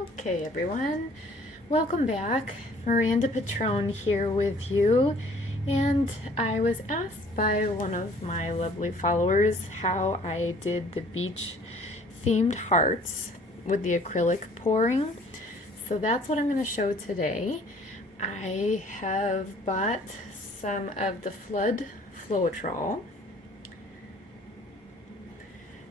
Okay, everyone, welcome back. Miranda Pitrone here with you. And I was asked by one of my lovely followers how I did the beach themed hearts with the acrylic pouring. So that's what I'm going to show today. I have bought some of the Flood Floetrol.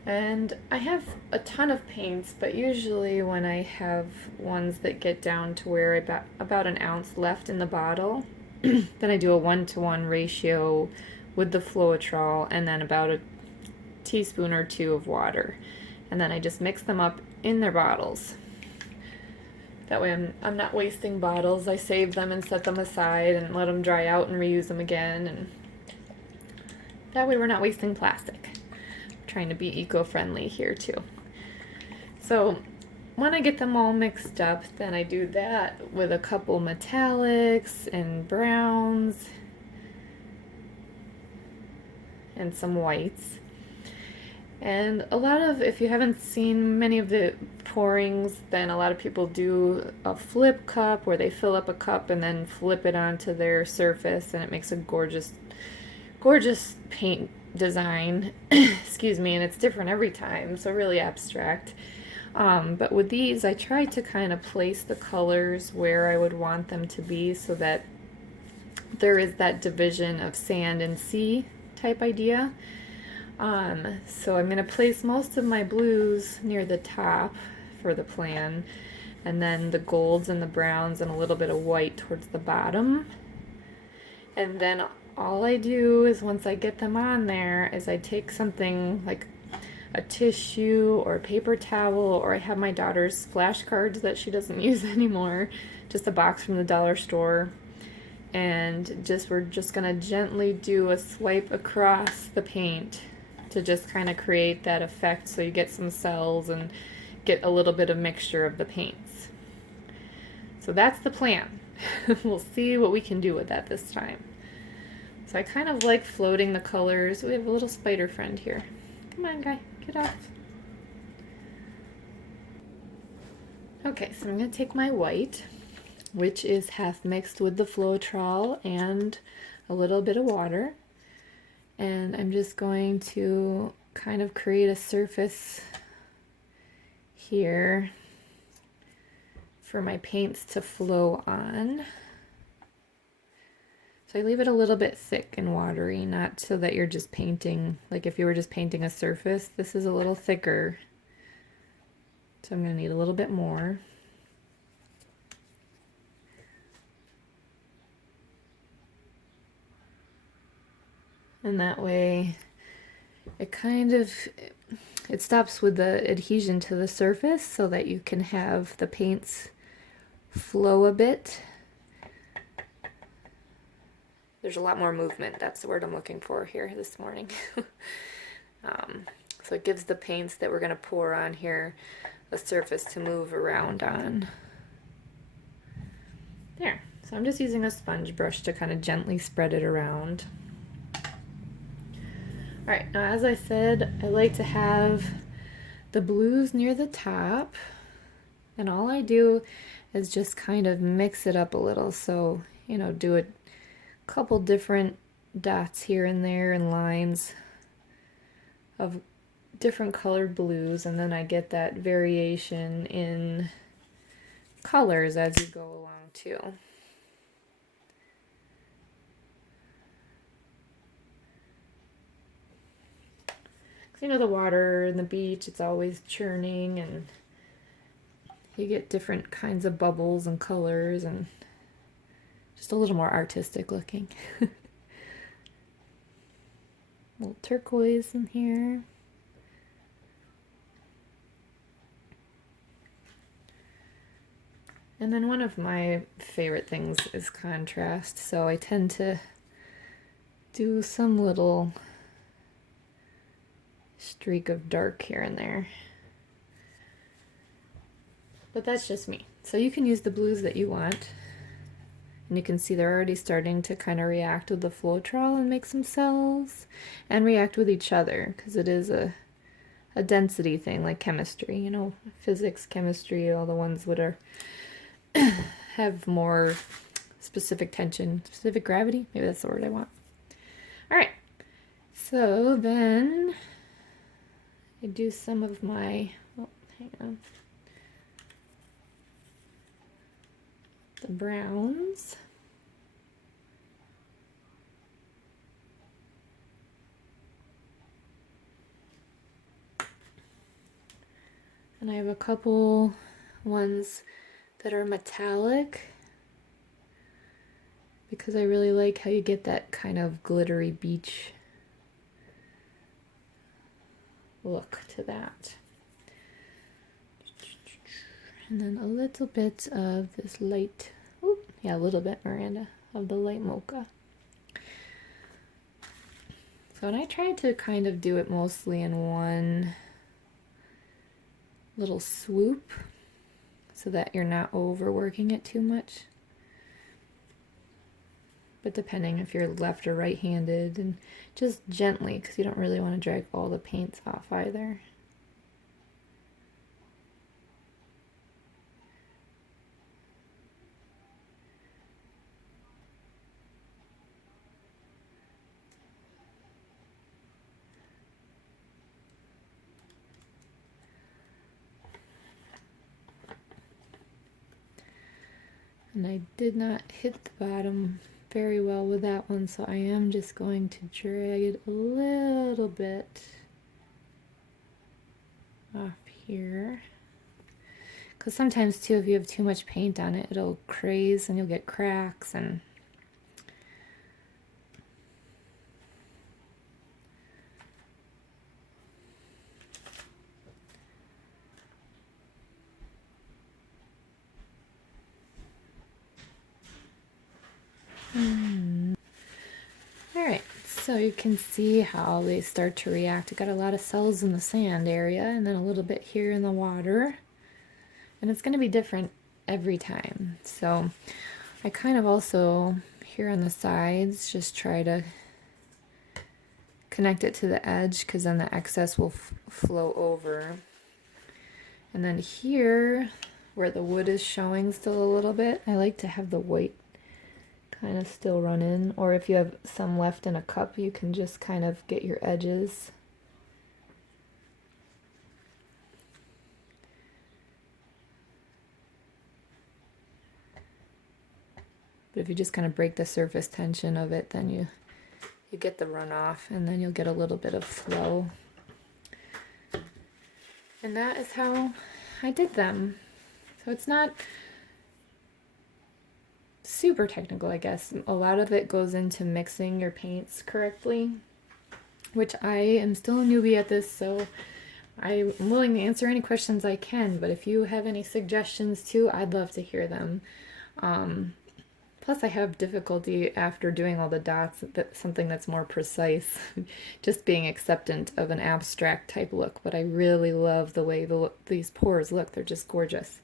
And I have a ton of paints, but usually when I have ones that get down to where about an ounce left in the bottle, then I do a 1-to-1 ratio with the Floetrol and then about a teaspoon or two of water. And then I just mix them up in their bottles. That way I'm not wasting bottles. I save them and set them aside and let them dry out and reuse them again. And that way we're not wasting plastic. Trying to be eco-friendly here too. So when I get them all mixed up, then I do that with a couple metallics and browns and some whites. And a lot of, if you haven't seen many of the pourings, then a lot of people do a flip cup where they fill up a cup and then flip it onto their surface, and it makes a gorgeous paint design. Excuse me, and it's different every time, so really abstract. But with these, I try to kind of place the colors where I would want them to be so that there is that division of sand and sea type idea. So I'm going to place most of my blues near the top for the plan, and then the golds and the browns and a little bit of white towards the bottom. And then all I do is, once I get them on there, is I take something like a tissue or a paper towel, or I have my daughter's flashcards that she doesn't use anymore, just a box from the dollar store, and we're just gonna gently do a swipe across the paint to just kind of create that effect, so you get some cells and get a little bit of mixture of the paints. So that's the plan. We'll see what we can do with that this time. So I kind of like floating the colors. We have a little spider friend here. Come on, guy, get off. Okay, so I'm going to take my white, which is half mixed with the Floetrol and a little bit of water. And I'm just going to kind of create a surface here for my paints to flow on. So I leave it a little bit thick and watery, not so that you're just painting, like if you were just painting a surface, this is a little thicker. So I'm going to need a little bit more. And that way it stops with the adhesion to the surface so that you can have the paints flow a bit. There's a lot more movement. That's the word I'm looking for here this morning. So it gives the paints that we're going to pour on here a surface to move around on. There. So I'm just using a sponge brush to kind of gently spread it around. Alright, now as I said, I like to have the blues near the top. And all I do is just kind of mix it up a little. So, do a couple different dots here and there and lines of different colored blues, and then I get that variation in colors as you go along too. Because the water and the beach, it's always churning, and you get different kinds of bubbles and colors, and just a little more artistic looking. Little turquoise in here. And then one of my favorite things is contrast, so I tend to do some little streak of dark here and there. But that's just me. So you can use the blues that you want. And you can see they're already starting to kind of react with the Floetrol and make some cells, and react with each other, because it is a a density thing like chemistry, you know, physics, chemistry, all the ones that are have more specific tension, specific gravity. Maybe that's the word I want. All right. So then I do some of my, oh, hang on, the browns. And I have a couple ones that are metallic because I really like how you get that kind of glittery beach look to that. And then a little bit of this light, a little bit, Miranda, of the light mocha. So, and I tried to kind of do it mostly in one little swoop so that you're not overworking it too much. But depending if you're left or right-handed, and just gently, because you don't really want to drag all the paints off either. And I did not hit the bottom very well with that one, so I am just going to drag it a little bit off here. Because sometimes too, if you have too much paint on it, it'll craze and you'll get cracks and Alright, so you can see how they start to react. I got a lot of cells in the sand area and then a little bit here in the water. And it's going to be different every time. So I kind of also, here on the sides, just try to connect it to the edge because then the excess will flow over. And then here, where the wood is showing still a little bit, I like to have the white kind of still run in, or if you have some left in a cup, you can just kind of get your edges. But if you just kind of break the surface tension of it, then you get the runoff, and then you'll get a little bit of flow. And that is how I did them. So it's not super technical, I guess. A lot of it goes into mixing your paints correctly, which I am still a newbie at this, so I'm willing to answer any questions I can, but if you have any suggestions too, I'd love to hear them. Plus I have difficulty after doing all the dots, something that's more precise, just being acceptant of an abstract type look, but I really love the way these pores look. They're just gorgeous.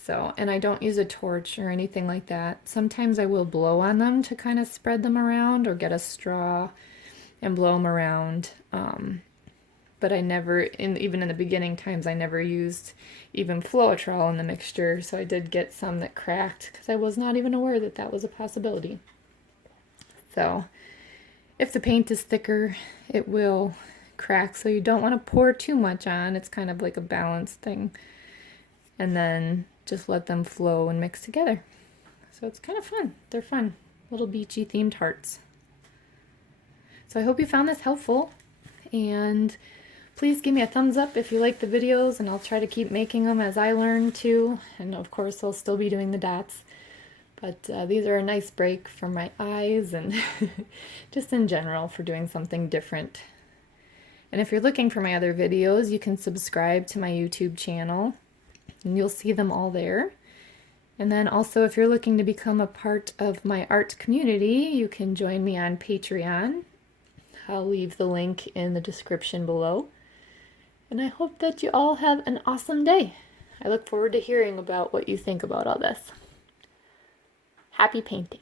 So, and I don't use a torch or anything like that. Sometimes I will blow on them to kind of spread them around, or get a straw and blow them around. But I never, even in the beginning times, I never used even Floetrol in the mixture. So I did get some that cracked because I was not even aware that that was a possibility. So if the paint is thicker, it will crack. So you don't want to pour too much on. It's kind of like a balance thing. And then just let them flow and mix together. So it's kind of fun. They're fun. Little beachy themed hearts. So I hope you found this helpful. And please give me a thumbs up if you like the videos, and I'll try to keep making them as I learn too. And of course I'll still be doing the dots. But these are a nice break from my eyes and just in general for doing something different. And if you're looking for my other videos, you can subscribe to my YouTube channel, and you'll see them all there. And then also, if you're looking to become a part of my art community, you can join me on Patreon. I'll leave the link in the description below. And I hope that you all have an awesome day. I look forward to hearing about what you think about all this. Happy painting.